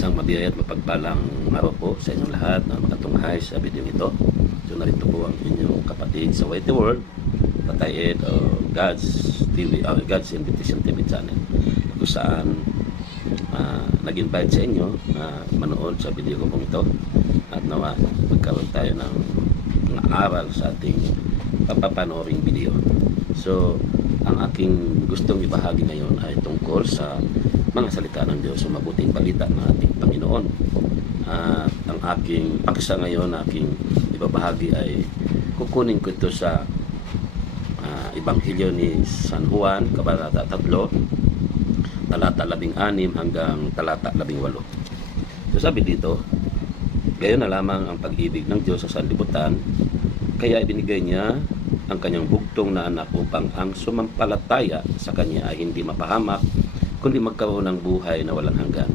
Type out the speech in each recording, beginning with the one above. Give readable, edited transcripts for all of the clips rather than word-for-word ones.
Isang mabiyayat mapagpalang araw po sa inyong lahat na makatunghay sa video ito. So narito po ang inyong kapatid sa Whitey World, Tatay Ed o God's TV, God's Invitation TV channel, kung saan nag-invite sa inyo na manood sa video ko pong ito at nawa magkaroon tayo ng mga aral sa ating papapanooring video. So ang aking gustong ibahagi ngayon ay tungkol sa mga salita ng Diyos, o mabuting balita ng ating Panginoon. Ang aking paksa ngayon, aking ibabahagi ay kukunin ko ito sa Ebanghelyo ni San Juan, Kabanata 3, talata 16 hanggang talata 18. So sabi dito, gayon na lamang ang pag-ibig ng Diyos sa sanlibutan, kaya ibinigay niya ang kanyang bugtong na anak upang ang sumampalataya sa kanya ay hindi mapahamak, kundi magkaroon ng buhay na walang hanggan.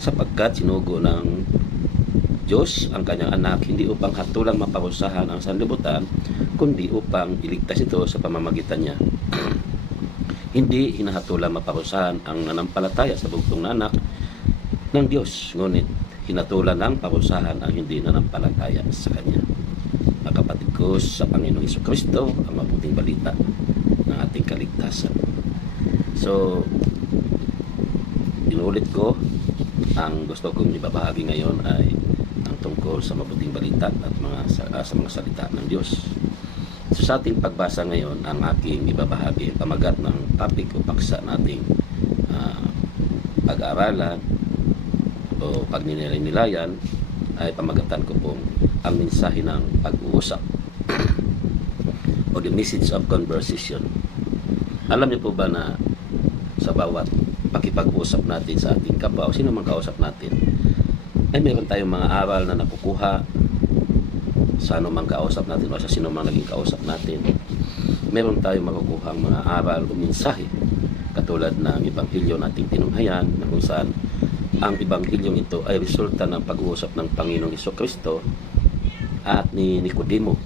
Sapagkat sinugo ng Diyos ang kanyang anak hindi upang hatulang maparusahan ang sanlibutan, kundi upang iligtas ito sa pamamagitan niya. Hindi hinahatulang maparusahan ang nanampalataya sa bugtong na anak ng Diyos, ngunit hinatulan ng parusahan ang hindi nanampalataya sa kanya. Mga kapatid ko sa Panginoong Jesucristo, ang mabuting balita ng ating kaligtasan. So, inulit ko, ang gusto kong ibabahagi ngayon ay ang tungkol sa mabuting balita at sa mga salita ng Diyos. So sa ating pagbasa ngayon, ang aking ibabahagi, pamagat ng topic o paksa nating pag-aaralan o pagninilay-nilayan ay pamagatan ko pong ang mensahe ng pag-uusap o the message of conversation. Alam niyo po ba na sa bawat pakipag-usap natin sa ating kapwa o sino mang kausap natin ay meron tayong mga aral na nakukuha sa anumang kausap natin o sa sino mang naging kausap natin. Meron tayong makukuha mga aral o mensahe katulad ng ebanghelyo nating tinunghayan, na kung saan ang ebanghelyo ito ay resulta ng pag-uusap ng Panginoong Jesucristo at ni Nicodemo.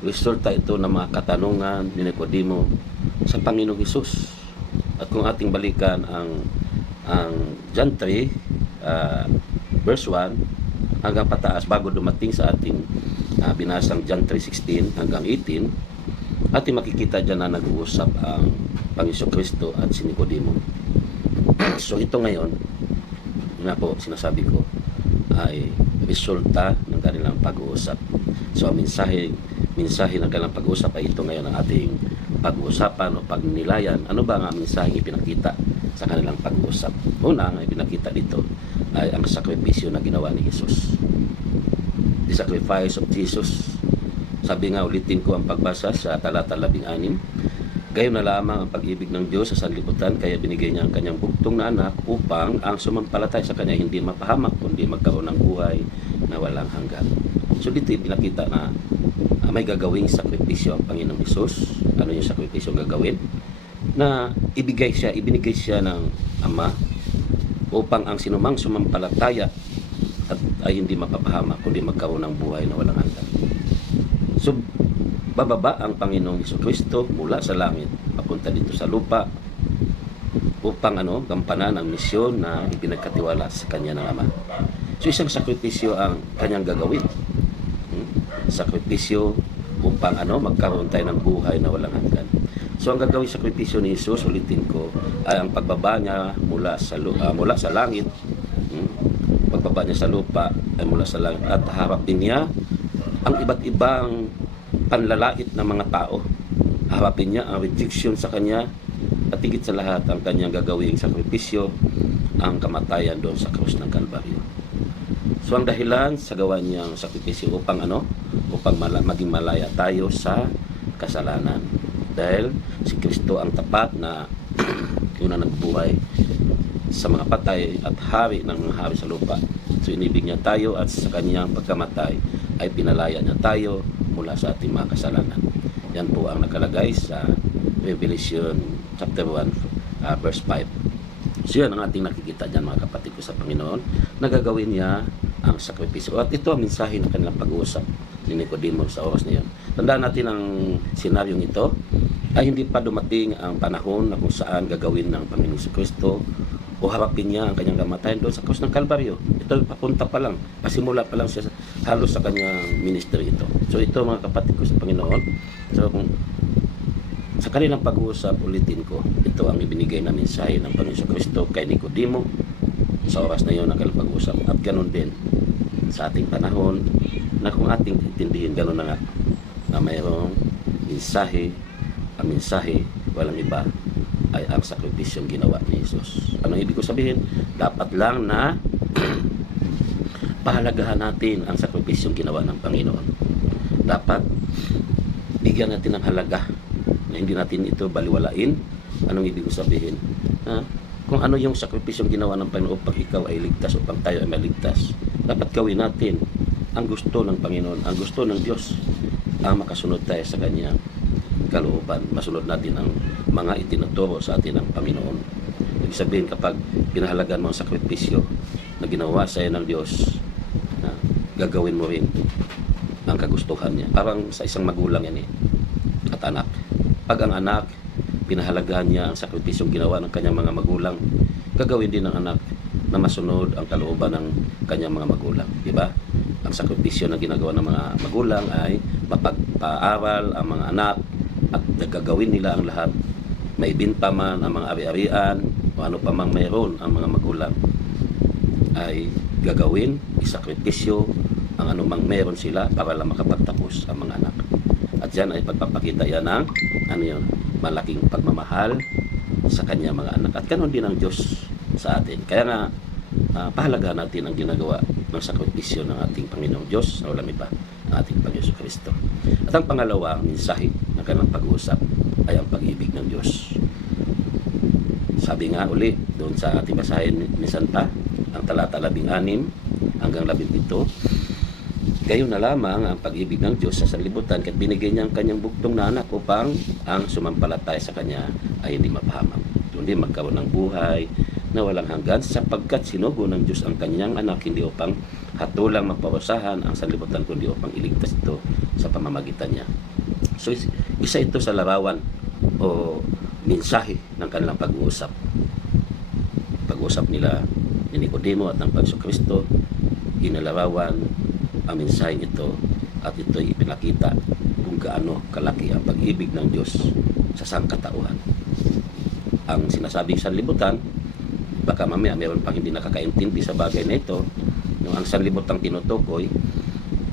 Resulta ito ng mga katanungan ni Nicodemo sa Panginoong Hesus. At kung ating balikan ang John 3 verse 1 hanggang pataas bago dumating sa ating binasang John 3:16 hanggang 18, ating makikita dyan na nag-uusap ang Panginoong Kristo at si Nicodemo. So ito ngayon nga po sinasabi ko ay resulta ng kanilang pag-uusap. So ang mensahe ng kanilang pag-uusap ay ito ngayon ang ating pag-uusapan o pagnilayan. Ano ba ang mensaheng ipinakita sa kanilang pag-uusap? Una, ang ipinakita dito ay ang sakripisyo na ginawa ni Jesus. The sacrifice of Jesus. Sabi nga, ulitin ko ang pagbasa sa talata 16. Gayon na lamang ang pag-ibig ng Diyos sa sanlibutan, kaya binigay niya ang kanyang bugtong na anak upang ang sumampalataya sa kanya hindi mapahamak, kundi magkaroon ng buhay na walang hanggan. So dito ipinakita na may gagawing sakripisyo ang Panginoong Hesus. Ano yung sakripisyo gagawin? Na ibinigay siya ng Ama upang ang sinumang sumampalataya at ay hindi mapapahamak, kundi magkaroon ng buhay na walang hanggan. So bababa ang Panginoong Jesucristo mula sa langit papunta dito sa lupa upang gampanan ang misyon na ipinagkatiwala sa kanya ng Ama. So isang sakripisyo ang kanyang gagawin. Sakripisyo upang magkaroon tayo ng buhay na walang hanggan. So ang gagawin sakripisyo ni Jesus, ulitin ko, ay ang pagbaba niya mula sa langit. Pagbaba niya sa lupa ay mula sa langit at harapin niya ang iba't ibang panlalait ng mga tao. Harapin niya ang rejection sa kanya at higit sa lahat ang kanyang gagawing sakripisyo, ang kamatayan doon sa krus ng Kalbaryo. So ang dahilan sa gawa niyang sakripisyo upang maging malaya tayo sa kasalanan. Dahil si Kristo ang tapat na una nagbuhay sa mga patay at hari ng mga hari sa lupa. So inibig niya tayo at sa kanyang pagkamatay ay pinalaya niya tayo mula sa ating mga kasalanan. Yan po ang nakalagay sa Revelation chapter 1 verse 5. So yan ang ating nakikita dyan mga kapatid ko sa Panginoon, nagagawin niya ang sakripisyo. At ito ang mensahe ng kanilang pag-uusap ni Nicodemo sa oras na yun. Tandaan natin ang senaryong ito ay hindi pa dumating ang panahon na kung saan gagawin ng Panginoong Kristo o harapin niya ang kanyang kamatayan doon sa krus ng Kalbaryo. Ito papunta pa lang, pasimula pa lang siya halos sa kanyang ministry ito. So ito mga kapatid ko sa Panginoon, so kung sa kanilang pag-uusap, ulitin ko, ito ang ibinigay na mensahe ng Panginoon Kristo kay Nicodemo sa oras na yun ang kanilang pag-uusap. At ganun din sa ating panahon na kung ating intindihin, ganun na nga na mayroong mensahe, ang mensahe walang iba ay ang sakripisyong ginawa ni Jesus. Anong ibig ko sabihin? Dapat lang na pahalagahan natin ang sakripisyong ginawa ng Panginoon. Dapat bigyan natin ng halaga na hindi natin ito baliwalain. Anong ibig ko sabihin? Kung ano yung sakripisyong ginawa ng Panginoon upang ikaw ay ligtas, upang tayo ay maligtas, dapat gawin natin ang gusto ng Panginoon, ang gusto ng Diyos, na makasunod tayo sa Kanyang kalooban. Masunod natin ang mga itinuturo sa atin ng Panginoon. Ibig sabihin, kapag pinahalagan mo ang sakripisyo na ginawa sa iyo ng Diyos, gagawin mo rin ang kagustuhan niya. Parang sa isang magulang yan at anak. Pag ang anak, pinahalagahan niya ang sakripisyong ginawa ng kanyang mga magulang, gagawin din ng anak na masunod ang kalooban ng kanyang mga magulang. Diba? Ang sakripisyo na ginagawa ng mga magulang ay mapagpaaral ang mga anak at gagawin nila ang lahat. May binta man ang mga ari-arian o ano pa mang mayroon ang mga magulang ay gagawin, isakripisyo ang anumang meron sila para lang makapagtapos ang mga anak. At yan ay pagpapakita yan ng malaking pagmamahal sa kanya mga anak. At ganoon din ang Diyos sa atin. Kaya nga, pahalagahan natin ang ginagawa ng sakripisyo ng ating Panginoong Diyos na walang iba, ang ating Panginoon Kristo. At ang pangalawa, ang mensahe ng kanilang pag-uusap ay ang pag-ibig ng Diyos. Sabi nga uli, doon sa ating basahin minsan pa, ang talata 16 hanggang 17, gayon na lamang ang pag-ibig ng Diyos sa sanlibutan kahit binigay niya ang kanyang bugtong na anak upang ang sumampalataya sa kanya ay hindi mapahamak. Kundi magkaroon ng buhay na walang hanggan sapagkat sinugo ng Diyos ang kanyang anak hindi upang hatulang maparusahan ang sanlibutan kundi upang iligtas ito sa pamamagitan niya. So isa ito sa larawan o mensahe ng kanilang pag-uusap. Pag-uusap nila ni Nicodemo at ng Panginoong Kristo, inalarawan ang mensahe ito at ito'y ipinakita kung gaano kalaki ang pag-ibig ng Diyos sa sangkatauhan. Ang sinasabing sanlibutan, baka mamaya meron pang hindi nakakaintindi sa bagay na ito, yung ang sanlibutang tinutukoy,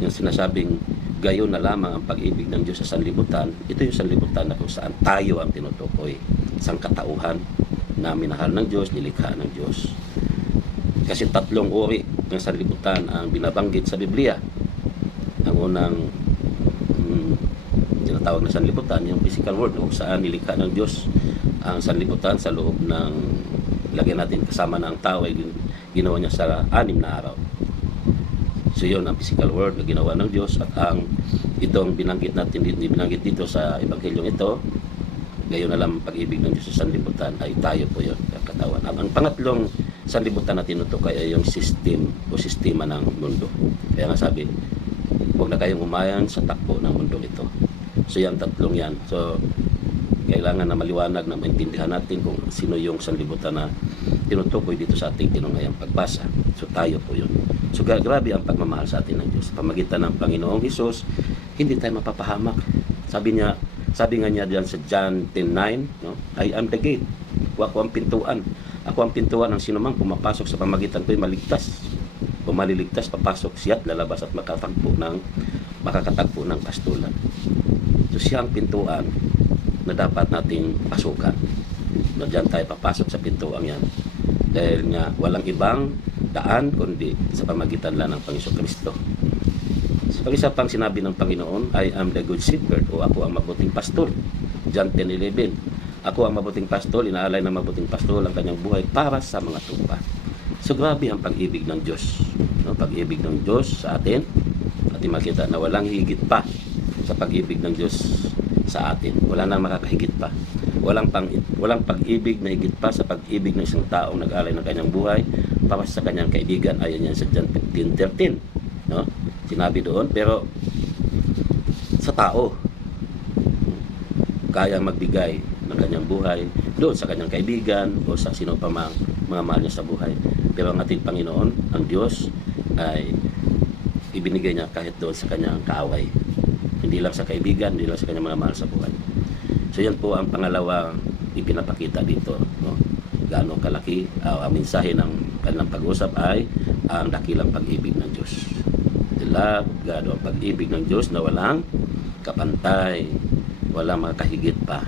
yung sinasabing gayon na lamang ang pag-ibig ng Diyos sa sanlibutan, ito yung sanlibutan na kung saan tayo ang tinutukoy, sangkatauhan na minahal ng Diyos, nilikha ng Diyos. Kasi tatlong uri ng sanlibutan ang binabanggit sa Biblia. Ang unang tinatawag na sanlibutan, yung physical world, kung saan nilikha ng Diyos ang sanlibutan sa loob ng, lagyan natin kasama na ang tao ay ginawa niya sa 6 na araw. So yun ang physical world na ginawa ng Diyos. At ang itong binanggit natin, binanggit dito sa Evanghelyong ito, gayon na lang pag-ibig ng Diyos sa sanlibutan ay tayo po yun, katawan. Ang pangatlong sanlibutan na tinutukoy ay yung system o sistema ng mundo. Kaya nga sabi, huwag na kayong umayan sa takbo ng mundo ito. So yan, tatlong yan. So kailangan na maliwanag na maintindihan natin kung sino yung sanlibutan na tinutukoy dito sa ating tinunghayang pagbasa. So tayo po yun. So grabe ang pagmamahal sa atin ng Diyos. Sa pamagitan ng Panginoong Hesus, hindi tayo mapapahamak. Sabi nga niya diyan sa John 10:9, no? I am the gate. Ako ang pintuan. Ako ang pintuan ng sinumang pumapasok sa pamagitan ko'y maligtas. Kung maliligtas, papasok siya at lalabas at makakatagpo ng pastulan. So siya ang pintuan na dapat nating pasukan. Na diyan tayo papasok sa pintuan yan. Dahil nga walang ibang daan kundi sa pamagitan lang ng Panginoon Kristo. Sa pag-isa pang sinabi ng Panginoon, I am the good shepherd o ako ang mabuting pastor. John 10:11. Ako ang mabuting pastol, inaalay ng mabuting pastol ang kanyang buhay para sa mga tupa. So grabe ang pag-ibig ng Diyos. No? Pag-ibig ng Diyos sa atin. At makita na walang higit pa sa pag-ibig ng Diyos sa atin. Wala nang makakahigit pa. Walang pag-ibig na higit pa sa pag-ibig ng isang taong nag-alay ng kanyang buhay para sa kanyang kaibigan. Ayan yan sa John 15:13. No? Sinabi doon, pero sa tao, kaya magbigay ng kanyang buhay doon sa kanyang kaibigan o sa sino pa mang mga mahal niya sa buhay. Pero ang ating Panginoon, ang Diyos, ay ibinigay niya kahit doon sa kanyang kaaway. Hindi lang sa kaibigan, hindi lang sa kanyang mga mahal sa buhay. So yan po ang pangalawang ipinapakita dito, no? Gaano kalaki ang mensahe ng kanilang pag-usap ay ang dakilang pag-ibig ng Diyos. The love, God, ang pag-ibig ng Diyos na walang kapantay, walang makakahigit pa.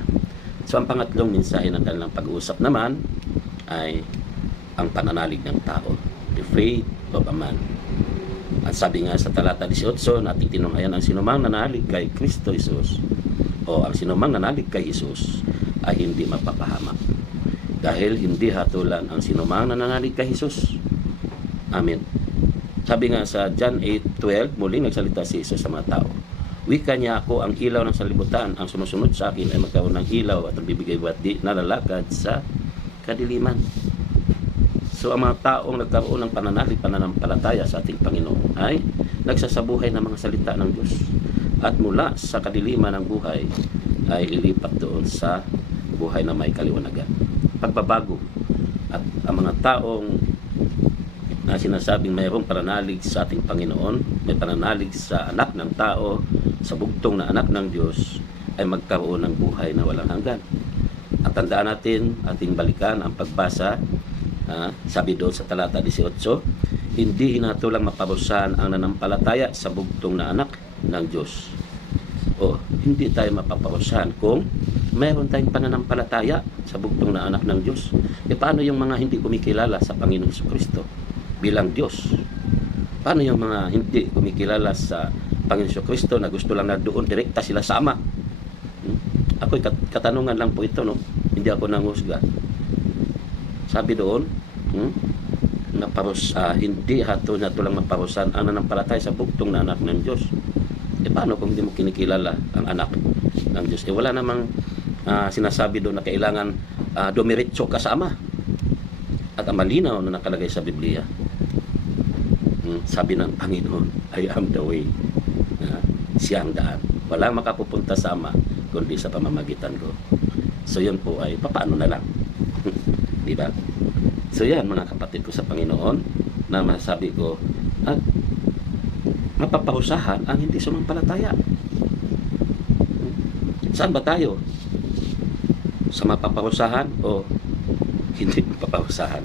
So ang pangatlong mensahe ng kanilang pag-usap naman ay ang pananalig ng tao, the faith of a man. At sabi nga sa talata 18, nating tinunghayan, ang sinumang nanalig kay Kristo Jesus o ang sinumang nanalig kay Jesus ay hindi mapapahamak. Dahil hindi hatulan ang sinumang nananalig kay Jesus. Amen. Sabi nga sa John 8:12, muling nagsalita si Jesus sa mga tao. Wika niya, ako ang ilaw ng sanlibutan, ang sumusunod sa akin ay magkaroon ng ilaw at bibigay buhat di nalalakad sa kadiliman. So ang mga taong nagkaroon ng pananampalataya sa ating Panginoon ay nagsasabuhay ng mga salita ng Diyos. At mula sa kadiliman ng buhay ay lilipat doon sa buhay na may kaliwanagan. Pagbabago. At ang mga taong na sinasabing mayroong pananalig sa ating Panginoon, may pananalig sa anak ng tao, sa bugtong na anak ng Diyos, ay magkaroon ng buhay na walang hanggan. At tandaan natin, ating balikan ang pagbasa, sabi doon sa talata 18, hindi hinatulang maparusahan ang nanampalataya sa bugtong na anak ng Diyos. O hindi tayo mapaparusahan kung mayroon tayong pananampalataya sa bugtong na anak ng Diyos. E paano yung mga hindi kumikilala sa Panginoong Jesucristo bilang Diyos? Paano yung mga hindi kumikilala sa Panginoong Jesucristo na gusto lang na doon direkta sila sa Ama? Ako'y katanungan lang po ito, no? Hindi ako nanghusga. Sabi doon, hindi hatulang maparusahan ang nanampalataya sa bugtong na anak ng Diyos. E paano kung hindi mo kinikilala ang anak ng Diyos? E wala namang sinasabi doon na kailangan dumiretso ka sa Ama. At ang malinaw na nakalagay sa Biblia, sabi ng Panginoon, I am the way, siya ang daan. Walang makapupunta sa Ama kundi sa pamamagitan ko. So yun po ay paano na lang. Di ba? So yan mga kapatid ko sa Panginoon, na masasabi ko, at mapaparusahan ang hindi sumampalataya. Saan ba tayo? Sa mapaparusahan o hindi mapaparusahan?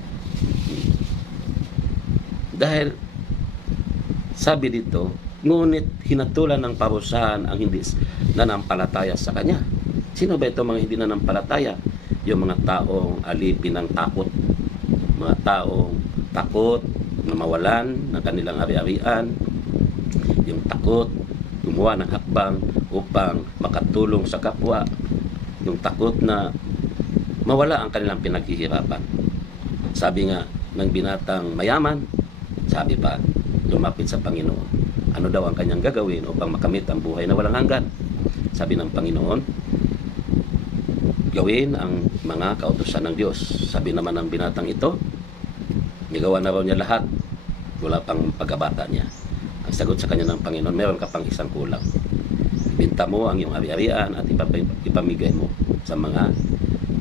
Dahil sabi dito, ngunit hinatulan ng parusahan ang hindi nanampalataya sa Kanya. Sino ba ito mga hindi nanampalataya? Yung mga taong alipin ng takot, mga taong takot na mawalan ng kanilang ari-arian, yung takot gumawa ng hakbang upang makatulong sa kapwa, yung takot na mawala ang kanilang pinaghihirapan. Sabi nga ng binatang mayaman, sabi pa, lumapit sa Panginoon. Ano daw ang kanyang gagawin upang makamit ang buhay na walang hanggan? Sabi ng Panginoon, gawin ang mga kautusan ng Diyos. Sabi naman ng binatang ito, nigawa na raw niya lahat, wala pang pagkabata niya. Ang sagot sa kanya ng Panginoon, meron ka pang isang kulang. Ibinta mo ang iyong ari-arian at ipamigay mo sa mga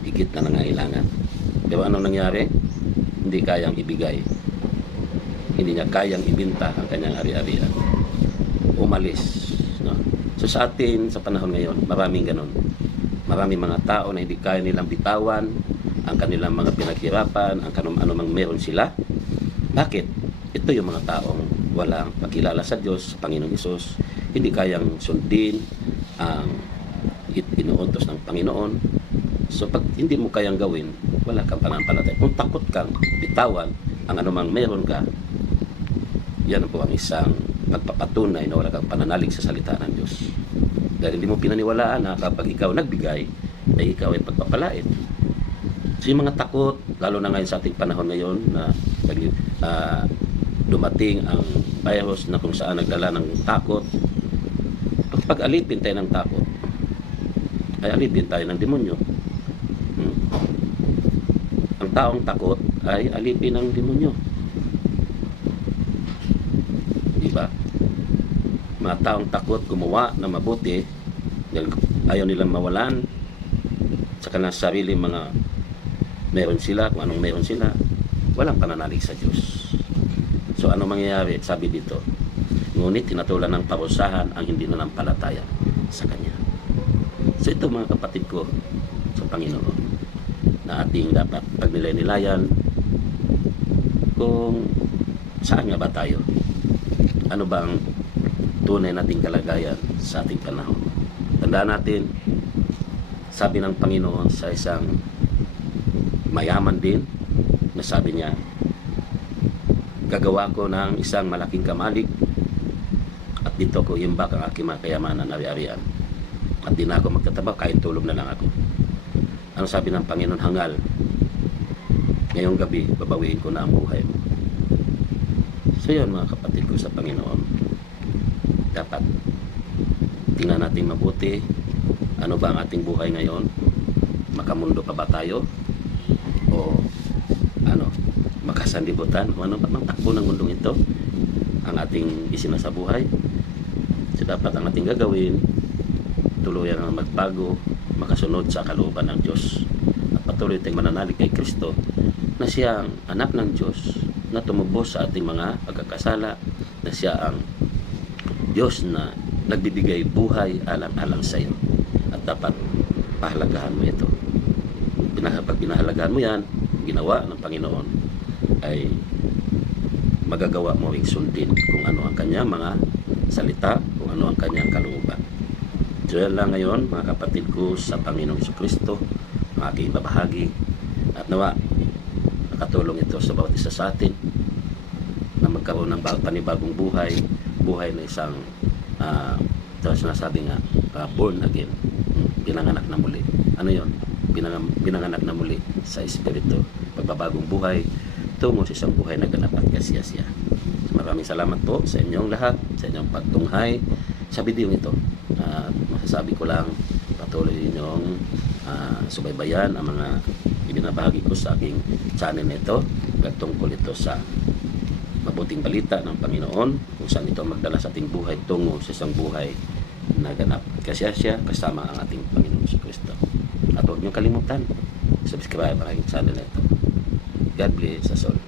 higit na nangailangan. Pero anong nangyari? Hindi kayang ibigay. Hindi niya kayang ibinta ang kanyang ari-arian. Umalis. No? So sa atin, sa panahon ngayon, maraming ganun. Maraming mga tao na hindi kaya nilang bitawan ang kanilang mga pinaghirapan, ang anumang meron sila. Bakit? Ito yung mga taong walang pagkilala sa Diyos, sa Panginoong Hesus, hindi kayang sundin ang inuutos ng Panginoon. So pag hindi mo kayang gawin, wala kang pananampalataya. Kung takot kang bitawan ang anumang meron ka, yan po ang isang pagpapatunay na wala kang pananalig sa salita ng Diyos. Dahil hindi mo pinaniwalaan na kapag ikaw nagbigay, ay ikaw ay pagpapalait. So yung mga takot, lalo na ngayon sa ating panahon ngayon na dumating ang virus na kung saan nagdala ng takot, pag alipin tayo ng takot, ay alipin tayo ng demonyo. Ang taong takot ay alipin ng demonyo. Diba? Mga taong takot gumawa na mabuti dahil ayaw nilang mawalan sa kanilang sarili mga meron sila, kung anong meron sila, walang pananalig sa Diyos. So ano mangyayari? Sabi dito, ngunit tinatulan ng parusahan ang hindi nanampalataya sa Kanya. So ito mga kapatid ko sa Panginoon, na ating dapat pagnilay-nilayan kung saan nga ba tayo. Ano ba ang tunay nating kalagayan sa ating panahon. Tandaan natin, sabi ng Panginoon sa isang mayaman din, na sabi niya, gagawa ko ng isang malaking kamalig at dito ko imbak ang aking mga kayamanan na ari-arian. At di na ako magtatrabaho, kahit tulog na lang ako. Ano sabi ng Panginoon? Hangal, ngayong gabi, babawiin ko na ang buhay mo. So yun mga kapatid ko sa Panginoon, dapat tingnan natin mabuti, ano ba ang ating buhay ngayon? Makamundo pa ba tayo? O ano, makasandibutan? O ano ba ang takbo ng mundong ito? Ang ating isinasabuhay? So dapat ang ating gagawin, tuluyan ang magbago, makasunod sa kalooban ng Diyos. At patuloy tayong mananalig kay Kristo na siya ang anak ng Diyos na tumubos sa ating mga pagkakasala, na siya ang Diyos na nagbibigay buhay alang-alang sa iyo. At dapat pahalagahan mo ito. Pag pinahalagahan mo yan, ginawa ng Panginoon, ay magagawa mo ring sundin kung ano ang kanyang mga salita, kung ano ang kanyang kalooban. So yan lang ngayon mga kapatid ko sa Panginoong Jesucristo, ang aking babahagi, at nawa nakatulong ito sa bawat isa sa atin na magkaroon ng panibagong buhay, buhay na isang sinasabi nga born again, pinanganak na muli. Ano yon? Pinanganak na muli sa Espiritu, pagbabagong buhay tungo sa isang buhay na ganap at kasiyasiya. So, maraming salamat po sa inyong lahat, sa inyong pagtunghay sa video ito. Masasabi ko lang, patuloy ninyong subaybayan ang mga ibinabahagi ko sa aking channel nito, tungkol ito sa mabuting balita ng Panginoon, kung saan ito magdala sa ating buhay tungo sa isang buhay na ganap kasi siya kasama ang ating Panginoon Jesucristo. At huwag niyong kalimutan, subscribe ang aking channel nito. God bless us all.